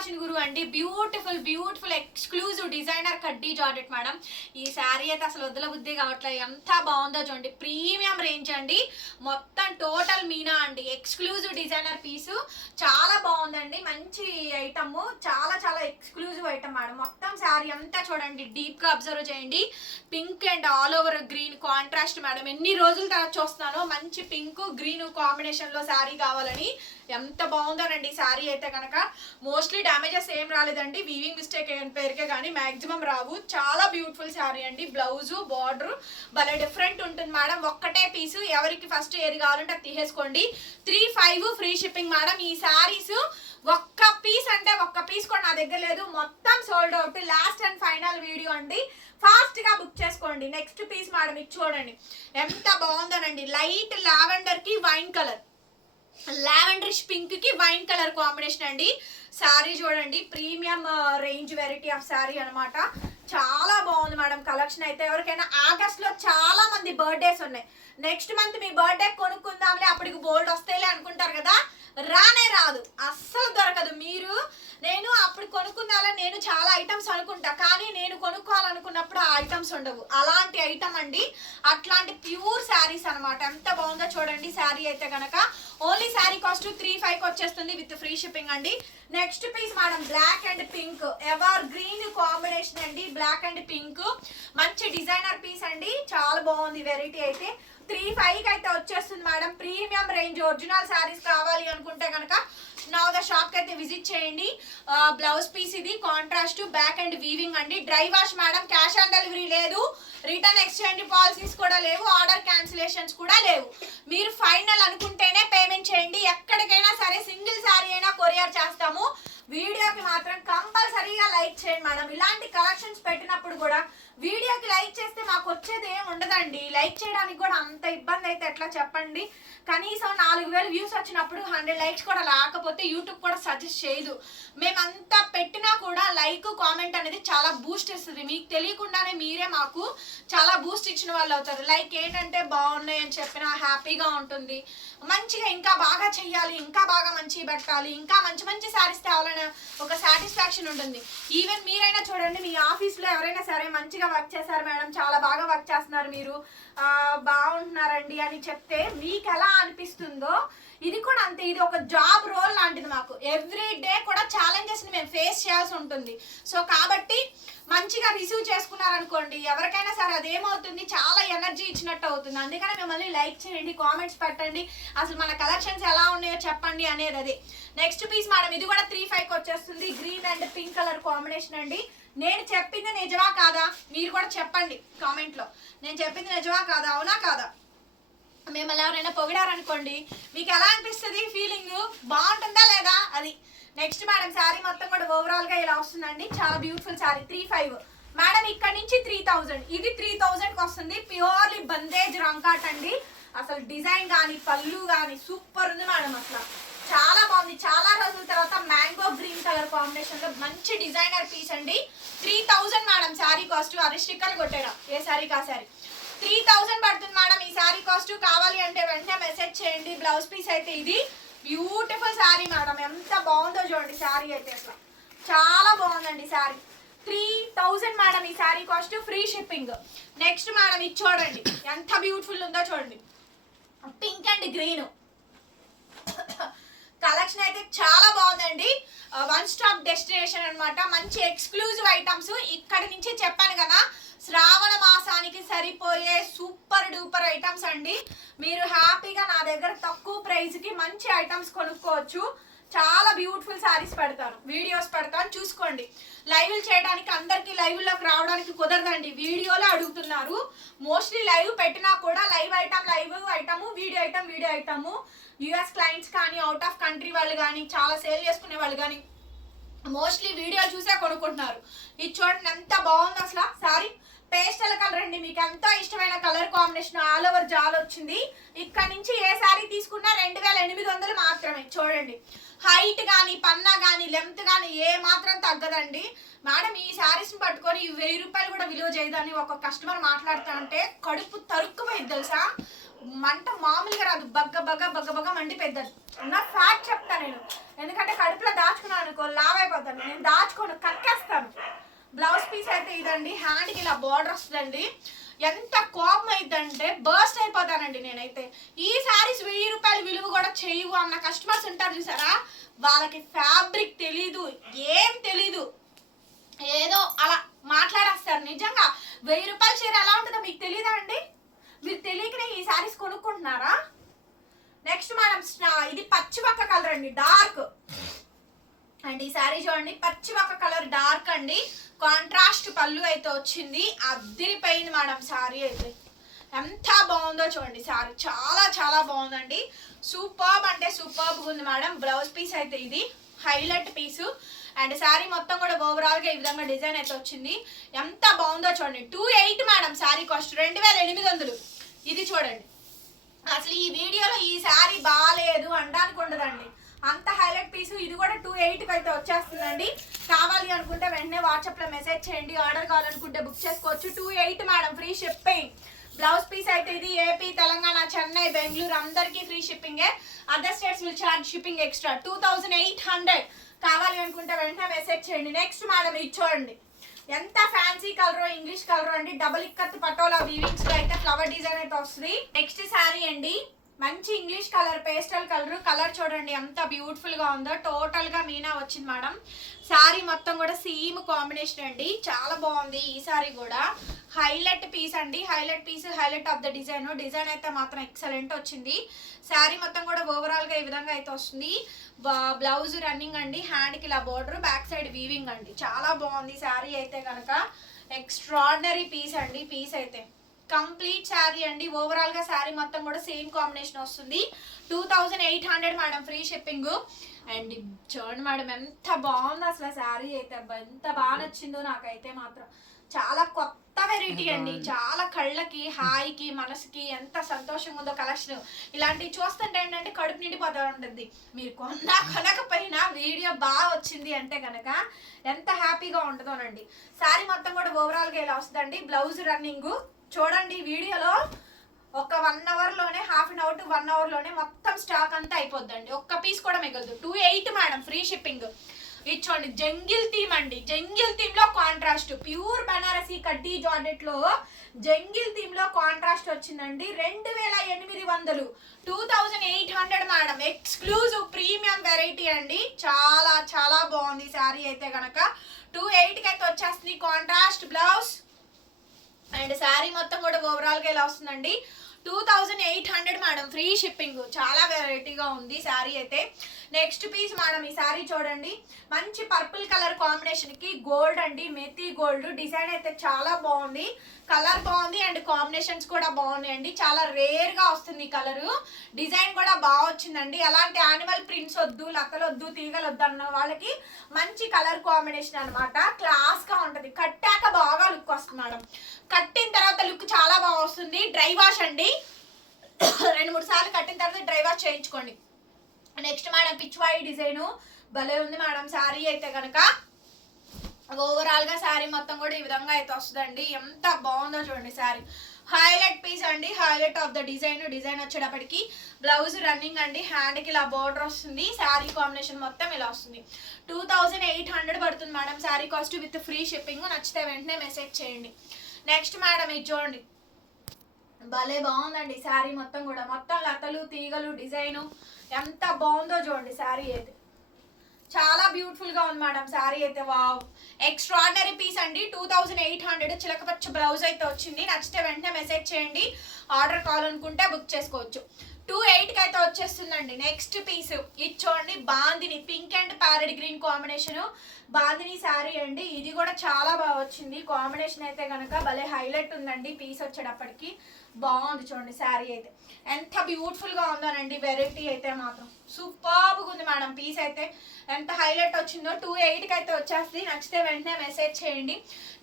Fashion గురు అండి. Beautiful beautiful exclusive designer కడ్డీ జార్జెట్ మేడం. ఈ శారీ అయితే అసలు వదల బుద్ధి కావట్లేదు. ఎంత బాగుందో చూడండి. ప్రీమియం రేంజ్ అండి. మొత్తం టోటల్ మీనా అండి. ఎక్స్క్లూజివ్ డిజైనర్ పీసు చాలా బాగుందండి. మంచి ఐటమ్ చాలా చాలా ఎక్స్క్లూజివ్ ఐటమ్ మేడం. మొత్తం శారీ అంతా చూడండి. డీప్గా అబ్జర్వ్ చేయండి. Pink and all over green contrast madam. ఎన్ని రోజుల తర్వాత చూస్తున్నానో మంచి పింక్ గ్రీన్ కాంబినేషన్లో శారీ కావాలని. ఎంత బాగుందోనండి శారీ అయితే కనుక మోస్ట్లీ డ్యామేజెస్ ఏం రాలేదండి. వీవింగ్ మిస్టేక్ పేరుకే కానీ మ్యాక్సిమం రావు. చాలా బ్యూటిఫుల్ శారీ అండి. బ్లౌజు బార్డర్ భలే డిఫరెంట్ ఉంటుంది మేడం ఒక్కటే పీసు ఎవరికి ఫస్ట్ ఏది కావాలంటే అది తీసేసుకోండి. Three five free shipping madam ఈ శారీస్ ఒక్క పీస్ అంటే ఒక్క పీస్ కూడా నా దగ్గర లేదు. మొత్తం sold out last and final video అండి. ఫాస్ట్గా బుక్ చేసుకోండి. నెక్స్ట్ పీస్ మేడం ఇది చూడండి. ఎంత బాగుందనండి. లైట్ లావెండర్కి వైన్ కలర్ లావెండరిష్ పింక్కి వైన్ కలర్ కాంబినేషన్ అండి. శారీ చూడండి premium range variety of sari అన్నమాట. చాలా బాగుంది మేడం కలెక్షన్ అయితే. ఎవరికైనా ఆగస్ట్లో చాలా మంది బర్త్డేస్ ఉన్నాయి. నెక్స్ట్ మంత్ మీ బర్త్డే కొనుక్కుందాంలే అప్పటికి బోల్డ్ వస్తాయిలే అనుకుంటారు కదా? రానే రాదు. అస్సలు దొరకదు. మీరు నేను అప్పుడు కొనుక్కుందాలని నేను చాలా ఐటమ్స్ అనుకుంటా. కానీ నేను కొనుక్కోవాలనుకున్నప్పుడు ఆ ఐటమ్స్ ఉండవు. అలాంటి ఐటమ్ అండి. అట్లాంటి ప్యూర్ శారీస్ అన్నమాట. ఎంత బాగుందో చూడండి. శారీ అయితే కనుక only sari cost three five వచ్చేస్తుంది విత్ ఫ్రీ షిప్పింగ్ అండి. Next piece madam black and pink evergreen combination అండి. Black and pink. మంచి డిజైనర్ పీస్ అండి. చాలా బాగుంది వెరైటీ అయితే. త్రీ ఫైవ్ అయితే వచ్చేస్తుంది madam. Premium range original saris కావాలి అనుకుంటే కనుక నా ద షాప్కి అయితే విజిట్ చేయండి. బ్లౌజ్ పీస్ ఇది. కాంట్రాస్ట్ బ్యాక్ అండ్ వీవింగ్ అండి. Dry wash madam. Cash on delivery లేదు. రిటర్న్ ఎక్స్చేంజ్ పాలసీస్ కూడా లేవు. ఆర్డర్ క్యాన్సిలేషన్స్ కూడా లేవు. మీరు ఫైనల్ అనుకుంటేనే పేమెంట్ చేయండి. ఎక్కడికైనా సరే సింగిల్ శారీ అయినా కొరియర్ చేస్తాము. వీడియోకి మాత్రం కంపల్సరీగా లైక్ చేయండి మేడం. ఇలాంటి కలెక్షన్స్ పెట్టినప్పుడు కూడా వీడియోకి లైక్ చేస్తే మాకు వచ్చేది ఏం ఉండదండి. లైక్ చేయడానికి కూడా అంత ఇబ్బంది అయితే ఎట్లా చెప్పండి? కనీసం నాలుగు వేలు వ్యూస్ వచ్చినప్పుడు హండ్రెడ్ లైక్స్ కూడా రాకపోతే యూట్యూబ్ కూడా సజెస్ట్ చేయదు. మేమంతా పెట్టినా కూడా లైక్ కామెంట్ అనేది చాలా బూస్ట్ ఇస్తుంది. మీకు తెలియకుండానే మీరే మాకు చాలా బూస్ట్ ఇచ్చిన వాళ్ళు అవుతారు. లైక్ ఏంటంటే బాగున్నాయి అని చెప్పినా హ్యాపీగా ఉంటుంది. మంచిగా ఇంకా బాగా చెయ్యాలి ఇంకా బాగా మంచి పెట్టాలి ఇంకా మంచి మంచి శారీస్ తేవాలనే ఒక సాటిస్ఫాక్షన్ ఉంటుంది. ఈవెన్ మీరైనా చూడండి మీ ఆఫీస్లో ఎవరైనా సరే మంచిగా వర్క్ చేశారు మేడం. చాలా బాగా వర్క్ చేస్తున్నారు మీరు. బాగుంటున్నారండి అని చెప్తే మీకు ఎలా అనిపిస్తుందో ఇది కూడా అంతే. ఇది ఒక జాబ్ రోల్ లాంటిది మాకు. ఎవ్రీ డే కూడా ఛాలెంజెస్ని మేము ఫేస్ చేయాల్సి ఉంటుంది. సో కాబట్టి మంచిగా రిసీవ్ చేసుకున్నారనుకోండి ఎవరికైనా సరే అదేమవుతుంది? చాలా ఎనర్జీ ఇచ్చినట్టు అవుతుంది. అందుకని మిమ్మల్ని లైక్ చేయండి కామెంట్స్ పెట్టండి. అసలు మన కలెక్షన్స్ ఎలా ఉన్నాయో చెప్పండి అనేది అది. నెక్స్ట్ పీస్ మేడం ఇది కూడా త్రీ ఫైవ్కి వచ్చేస్తుంది. Green and pink colour combination అండి. నేను చెప్పింది నిజమా కాదా? మీరు కూడా చెప్పండి కామెంట్లో నేను చెప్పింది నిజమా కాదా? అవునా కాదా? మిమ్మల్ని ఎవరైనా పొగిడారనుకోండి మీకు ఎలా అనిపిస్తుంది ఫీలింగ్ బాగుంటుందా లేదా అది? నెక్స్ట్ మేడం శారీ మొత్తం కూడా ఓవరాల్గా ఇలా వస్తుందండి. చాలా beautiful sari three five madam ఇక్కడ నుంచి త్రీ థౌజండ్ ఇది త్రీ థౌజండ్కి వస్తుంది. ప్యూర్లీ బందేజ్ రంకాట్ అండి. అసలు డిజైన్ కానీ పళ్ళు కానీ సూపర్ ఉంది మేడం అసలు. చాలా బాగుంది. చాలా రోజుల తర్వాత మ్యాంగో గ్రీన్ కలర్ కాంబినేషన్లో మంచి డిజైనర్ పీస్ అండి. Three thousand madam sari cost అరిస్టిక్కలు కొట్టాడు ఏ శారీ కా శారీ? త్రీ థౌజండ్ పడుతుంది మేడం ఈ శారీ కాస్ట్. కావాలి అంటే వెంటనే మెసేజ్ చేయండి. బ్లౌజ్ పీస్ అయితే ఇది. Beautiful sari madam. ఎంత బాగుందో చూడండి శారీ అయితే అసలు. చాలా బాగుందండి శారీ. త్రీ థౌజండ్ మేడం ఈ sari cost. Free shipping. Next madam ఇది చూడండి. ఎంత బ్యూటిఫుల్ ఉందో చూడండి. Pink and green. కలెక్షన్ అయితే చాలా బాగుందండి. వన్ స్టాప్ డెస్టినేషన్ అనమాట మంచి ఎక్స్క్లూజివ్ ఐటమ్స్ ఇక్కడ నుంచి చెప్పాను కదా శ్రావణ మాసానికి సరిపోయే సూపర్ డూపర్ ఐటమ్స్ అండి. మీరు హ్యాపీగా నా దగ్గర తక్కువ ప్రైజ్కి మంచి ఐటమ్స్ కొనుక్కోవచ్చు. చాలా బ్యూటిఫుల్ శారీస్ పెడతాను. వీడియోస్ పెడతాను. చూసుకోండి. లైవ్లు చేయడానికి అందరికీ లైవ్లోకి రావడానికి కుదరదండి. వీడియోలో అడుగుతున్నారు. మోస్ట్లీ లైవ్ పెట్టినా కూడా live item live item video item video item US clients కానీ అవుట్ ఆఫ్ కంట్రీ వాళ్ళు కానీ చాలా సేల్ చేసుకునే వాళ్ళు కానీ మోస్ట్లీ వీడియో చూసే కొనుక్కుంటున్నారు. ఇది చూడండి ఎంత బాగుంది అసలు సారీ మీకు ఎంతో ఇష్టమైన కలర్ కాంబినేషన్ ఆల్ ఓవర్ జాల్ వచ్చింది. ఇక్కడ నుంచి ఏ శారీ తీసుకున్నా రెండు వేల ఎనిమిది వందలు మాత్రమే. చూడండి. హైట్ కానీ పన్నా కానీ లెంత్ కానీ ఏ మాత్రం తగ్గదండి. మేడం ఈ శారీస్ని పట్టుకొని వెయ్యి రూపాయలు కూడా విలువ చేయదని ఒక కస్టమర్ మాట్లాడుతానంటే కడుపు తరుక్కుపోయింది తెలుసా? మంట మామూలుగా రాదు. బగ్గ బగ్గ బగ్గ బగ్గ మండి పెద్దది. నా ఫ్యాక్ట్ చెప్తాను నేను. ఎందుకంటే కడుపులో దాచుకున్నాను అనుకో లావ్ అయిపోతాను. నేను దాచుకోను. చూడండి అయితే ఇదండి హ్యాండ్కి ఇలా బార్డర్ వస్తుందండి. ఎంత కోపం అయిందంటే బర్స్ట్ అయిపోతానండి నేనైతే. ఈ సారీస్ వెయ్యి రూపాయలు విలువ కూడా చేయవు అన్న కస్టమర్స్ ఉంటారు చూసారా? వాళ్ళకి ఫ్యాబ్రిక్ తెలీదు ఏం తెలీదు. ఏదో అలా మాట్లాడేస్తారు. నిజంగా వెయ్యి రూపాయల చీర ఎలా ఉంటుందో మీకు తెలియదా అండి? మీరు తెలియకనే ఈ సారీస్ కొనుక్కుంటున్నారా? నెక్స్ట్ మనం ఇది పచ్చిపక్క కలర్ అండి డార్క్ అండ్ ఈ సారీ చూడండి పచ్చిపక్క కలర్ డార్క్ అండి. కాంట్రాస్ట్ పళ్ళు అయితే వచ్చింది. అద్దరిపోయింది మేడం సారీ అయితే. ఎంత బాగుందో చూడండి సారీ చాలా చాలా బాగుందండి. సూపర్బ్ అంటే సూపర్బ్ ఉంది మేడం. బ్లౌజ్ పీస్ అయితే ఇది. Highlight piece. అండ్ శారీ మొత్తం కూడా ఓవరాల్గా ఈ విధంగా డిజైన్ అయితే వచ్చింది. ఎంత బాగుందో చూడండి. Two eight madam sari cost. రెండు వేల ఎనిమిది వందలు. ఇది చూడండి. అసలు ఈ వీడియోలో ఈ శారీ బాగాలేదు అనడానికి ఉండదండి. అంత హైలైట్ పీస్. ఇది కూడా టూ ఎయిట్కి అయితే వచ్చేస్తుందండి. కావాలి అనుకుంటే వెంటనే వాట్సాప్లో మెసేజ్ చేయండి. ఆర్డర్ కావాలనుకుంటే బుక్ చేసుకోవచ్చు. Two eight madam free shipping blouse piece అయితే ఇది ఏపీ తెలంగాణ చెన్నై బెంగళూరు అందరికీ free షిప్పింగే other states will charge shipping extra two thousand eight hundred కావాలి అనుకుంటే వెంటనే మెసేజ్ చేయండి. నెక్స్ట్ మేడం ఇది చూడండి. ఎంత ఫ్యాన్సీ కలర్ ఇంగ్లీష్ కలర్ అండి. డబుల్ ఇక్కత్ పటోలా వీవింగ్స్లో అయితే ఫ్లవర్ డిజైన్ అయితే వస్తుంది. నెక్స్ట్ శారీ అండి. మంచి English colour pastel colour. Colour చూడండి ఎంత బ్యూటిఫుల్గా ఉందో. టోటల్గా మీనా వచ్చింది మేడం. శారీ మొత్తం కూడా సేమ్ కాంబినేషన్ అండి. చాలా బాగుంది ఈ శారీ కూడా. హైలైట్ పీస్ అండి. Highlight piece highlight of the design design అయితే మాత్రం ఎక్సలెంట్ వచ్చింది. శారీ మొత్తం కూడా ఓవరాల్గా ఈ విధంగా అయితే వస్తుంది. బ్లౌజ్ రన్నింగ్ అండి. హ్యాండ్కి ఇలా బోర్డర్ బ్యాక్ సైడ్ వీవింగ్ అండి. చాలా బాగుంది శారీ అయితే కనుక ఎక్స్ట్రాడినరీ పీస్ అండి పీస్ అయితే. కంప్లీట్ శారీ అండి. ఓవరాల్గా శారీ మొత్తం కూడా సేమ్ కాంబినేషన్ వస్తుంది. Two thousand eight hundred madam free shipping and చూడండి మేడం ఎంత బాగుంది అసలు శారీ అయితే అబ్బా, ఎంత బాగా నచ్చిందో నాకైతే మాత్రం. చాలా కొత్త వెరైటీ అండి. చాలా కళ్ళకి హాయికి మనసుకి ఎంత సంతోషంగా ఉందో కలెక్షన్ ఇలాంటివి చూస్తుంటే ఏంటంటే కడుపు నిండిపోతూ ఉంటుంది. మీరు కొన్నా కొనకపోయినా వీడియో బాగా వచ్చింది అంటే కనుక ఎంత హ్యాపీగా ఉంటుందోనండి. శారీ మొత్తం కూడా ఓవరాల్గా ఇలా వస్తుందండి? బ్లౌజ్ రన్నింగ్ చూడండి ఈ వీడియోలో ఒక one అవర్లోనే half an hour to one అవర్లోనే మొత్తం స్టాక్ అంతా అయిపోద్దండి. ఒక్క పీస్ కూడా మిగలదు. Two eight madam free shipping ఇది చూడండి జంగిల్ థీమ్ అండి. జంగిల్ థీమ్లో కాంట్రాస్ట్ ప్యూర్ బనారసి కడ్డీ జార్డెట్లో జంగిల్ థీమ్లో కాంట్రాస్ట్ వచ్చిందండి. రెండు వేల ఎనిమిది వందలు. Two thousand eight hundred madam. Exclusive premium variety అండి. చాలా చాలా బాగుంది శారీ అయితే కనుక టూ ఎయిట్కి అయితే వచ్చేస్తుంది కాంట్రాస్ట్ బ్లౌజ్ అండ్ శారీ మొత్తం కూడా ఓవరాల్గా ఎలా ఇలా వస్తుందండి? Two thousand eight hundred madam free shipping చాలా వెరైటీగా ఉంది శారీ అయితే. నెక్స్ట్ పీస్ మేడం ఈ శారీ చూడండి. మంచి పర్పుల్ కలర్ కాంబినేషన్కి గోల్డ్ అండి మెతి గోల్డ్ డిజైన్ అయితే చాలా బాగుంది. కలర్ బాగుంది అండ్ కాంబినేషన్స్ కూడా బాగున్నాయి అండి చాలా రేర్గా వస్తుంది ఈ కలర్ డిజైన్ కూడా బాగా వచ్చిందండి. అలాంటి యానిమల్ ప్రింట్స్ వద్దు లతలు వద్దు తీగలు వద్దు అన్న వాళ్ళకి మంచి కలర్ కాంబినేషన్ అనమాట క్లాస్గా ఉంటది. కట్టాక బాగా లుక్ వస్తుంది మేడం. కట్టిన తర్వాత లుక్ చాలా బాగా వస్తుంది. డ్రై వాష్ అండి. రెండు మూడు సార్లు కట్టిన తర్వాత డ్రై వాష్ చేయించుకోండి. Next madam pichwai design. భలే ఉంది మేడం. శారీ అయితే కనుక ఓవరాల్గా శారీ మొత్తం కూడా ఈ విధంగా అయితే వస్తుందండి. ఎంత బాగుందో చూడండి శారీ. హైలైట్ పీస్ అండి. Highlight of the design design వచ్చేటప్పటికి బ్లౌజ్ రన్నింగ్ అండి. హ్యాండ్కి ఇలా బోర్డర్ వస్తుంది. శారీ కాంబినేషన్ మొత్తం ఇలా వస్తుంది. టూ థౌజండ్ ఎయిట్ హండ్రెడ్ పడుతుంది madam sari cost with free shipping నచ్చితే వెంటనే మెసేజ్ చేయండి. నెక్స్ట్ మేడం ఇది చూడండి. భలే బాగుందండి శారీ మొత్తం కూడా. మొత్తం లతలు తీగలు డిజైను ఎంత బాగుందో చూడండి శారీ అయితే. చాలా బ్యూటిఫుల్గా ఉంది మేడం శారీ అయితే వావ్ ఎక్స్ట్రాడినరీ పీస్ అండి. టూ థౌజండ్ ఎయిట్ హండ్రెడ్ చిలకపచ్చ బ్లౌజ్ అయితే వచ్చింది. నచ్చితే వెంటనే మెసేజ్ చేయండి. ఆర్డర్ కావాలనుకుంటే బుక్ చేసుకోవచ్చు. టూ ఎయిట్కి అయితే వచ్చేస్తుందండి. నెక్స్ట్ పీస్ ఇది చూడండి bandhani pink and parrot green combination bandhani sari అండి. ఇది కూడా చాలా బాగా వచ్చింది. కాంబినేషన్ అయితే కనుక భలే హైలైట్ ఉందండి. పీస్ వచ్చేటప్పటికి. బాగుంది చూడండి శారీ అయితే. ఎంత బ్యూటిఫుల్గా ఉందోనండి వెరైటీ అయితే మాత్రం. సూపర్గా ఉంది మేడం పీస్ అయితే. ఎంత హైలైట్ వచ్చిందో టూ ఎయిట్కి అయితే వచ్చేస్తుంది. నచ్చితే వెంటనే మెసేజ్ చేయండి.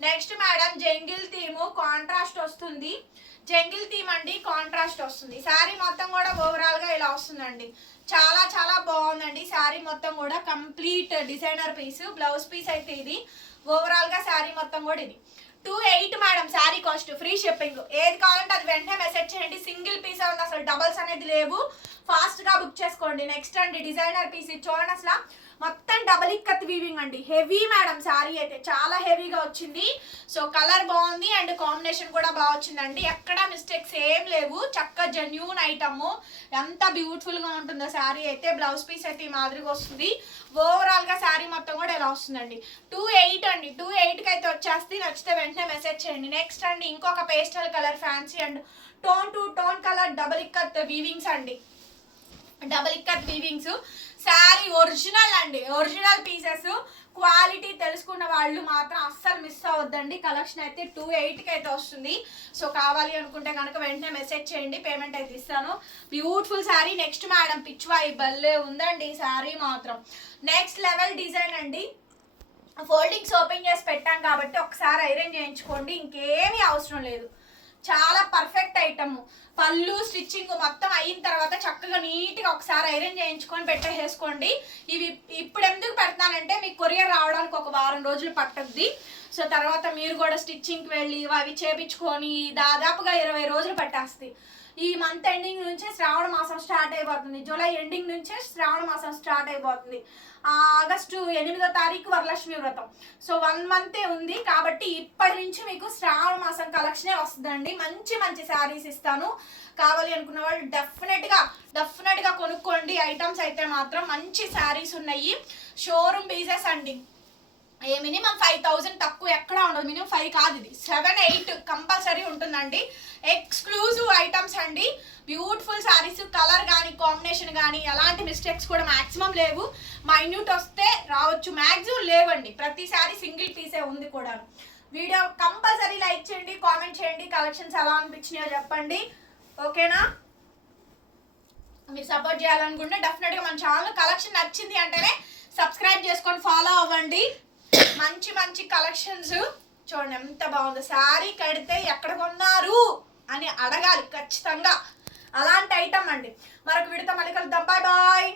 Next madam jungle theme contrast వస్తుంది. జంగిల్ థీమ్ అండి కాంట్రాస్ట్ వస్తుంది. శారీ మొత్తం కూడా ఓవరాల్గా ఇలా వస్తుందండి. చాలా చాలా బాగుందండి. శారీ మొత్తం కూడా complete designer piece blouse piece అయితే ఇది. ఓవరాల్గా శారీ మొత్తం కూడా ఇది. Two eight madam sari cost free shipping ఏది కావాలంటే అది వెంటనే మెసేజ్ చేయండి. సింగిల్ పీస్ ఉంది అసలు డబల్స్ అనేది లేవు. ఫాస్ట్గా బుక్ చేసుకోండి. నెక్స్ట్ అండి డిజైనర్ పీస్ చూడండి అసలు. మొత్తం డబల్ ఇక్కత్ వీవింగ్ అండి. హెవీ మేడం శారీ అయితే చాలా హెవీగా వచ్చింది. సో కలర్ బాగుంది అండ్ కాంబినేషన్ కూడా బాగా వచ్చిందండి. ఎక్కడ మిస్టేక్స్ ఏం లేవు. చక్క జెన్యూన్ ఐటమ్ ఎంత బ్యూటిఫుల్గా ఉంటుందో శారీ అయితే బ్లౌజ్ పీస్ అయితే ఈ మాదిరిగా వస్తుంది. ఓవరాల్గా శారీ మొత్తం కూడా ఇలా వస్తుందండి. టూ ఎయిట్ అండి. టూ ఎయిట్కి అయితే వచ్చేస్తే నచ్చితే వెంటనే మెసేజ్ చేయండి. నెక్స్ట్ అండి ఇంకొక pastel colour fancy and tone to tone colour double ikat weavings అండి. Double ikat weavings sari original అండి. ఒరిజినల్ పీసెస్ క్వాలిటీ తెలుసుకున్న వాళ్ళు మాత్రం అస్సలు మిస్ అవ్వద్దండి. కలెక్షన్ అయితే టూ ఎయిట్కి అయితే వస్తుంది. సో కావాలి అనుకుంటే కనుక వెంటనే మెసేజ్ చేయండి. పేమెంట్ అయితే ఇస్తాను. Beautiful sari next madam pichwai భలే ఉందండి ఈ శారీ మాత్రం. నెక్స్ట్ లెవెల్ డిజైన్ అండి. ఫోల్డింగ్స్ ఓపెన్ చేసి పెట్టాం కాబట్టి ఒకసారి ఐరన్ చేయించుకోండి. ఇంకేమీ అవసరం లేదు. చాలా పర్ఫెక్ట్ ఐటమ్ పళ్ళు స్టిచ్చింగ్ మొత్తం అయిన తర్వాత చక్కగా నీట్గా ఒకసారి ఐరన్ చేయించుకొని పెట్టేసుకోండి ఇవి ఇప్పుడు ఎందుకు పెడతానంటే మీకు కొరియర్ రావడానికి ఒక వారం రోజులు పట్టుద్ది. సో తర్వాత మీరు కూడా స్టిచ్చింగ్కి వెళ్ళి అవి చేపించుకొని దాదాపుగా ఇరవై రోజులు పట్టేస్తాయి. ఈ మంత్ ఎండింగ్ నుంచే శ్రావణ మాసం స్టార్ట్ అయిపోతుంది. జూలై ఎండింగ్ నుంచే శ్రావణ మాసం స్టార్ట్ అయిపోతుంది. ఆగస్టు ఎనిమిదో తారీఖు వరలక్ష్మి వ్రతం. సో వన్ మంతే ఉంది కాబట్టి ఇప్పటి నుంచి మీకు శ్రావణ మాసం కలెక్షనే వస్తుందండి. మంచి మంచి శారీస్ ఇస్తాను. కావాలి అనుకున్న వాళ్ళు డెఫినెట్గా డెఫినెట్గా కొనుక్కోండి. ఐటమ్స్ అయితే మాత్రం మంచి శారీస్ ఉన్నాయి. షోరూమ్ బీజెస్ అండి. ఏ మినిమం ఫైవ్ థౌసండ్ తక్కువ ఎక్కడ ఉండదు. మినిమం ఫైవ్ కాదు ఇది. సెవెన్ ఎయిట్ కంపల్సరీ ఉంటుందండి. ఎక్స్క్లూజివ్ ఐటమ్స్ అండి. బ్యూటిఫుల్ శారీస్ కలర్ కానీ కాంబినేషన్ కానీ ఎలాంటి మిస్టేక్స్ కూడా మ్యాక్సిమం లేవు. మైన్యూట్ వస్తే రావచ్చు. మ్యాక్సిమం లేవండి. ప్రతి శారీ సింగిల్ పీసే ఉంది కూడా. వీడియో కంపల్సరీ లైక్ చేయండి కామెంట్ చేయండి. కలెక్షన్స్ ఎలా అనిపించినాయో చెప్పండి. ఓకేనా? మీరు సపోర్ట్ చేయాలనుకుంటే డెఫినెట్గా మన ఛానల్ కలెక్షన్ నచ్చింది అంటేనే సబ్స్క్రైబ్ చేసుకొని ఫాలో అవ్వండి. మంచి మంచి కలెక్షన్స్. చూడండి ఎంత బాగుందో. శారీ కడితే ఎక్కడ కొన్నారు అని అడగాలి ఖచ్చితంగా. అలాంటి ఐటమ్ అండి. మరొక విడత మళ్ళీ కలుద్దాం. Bye bye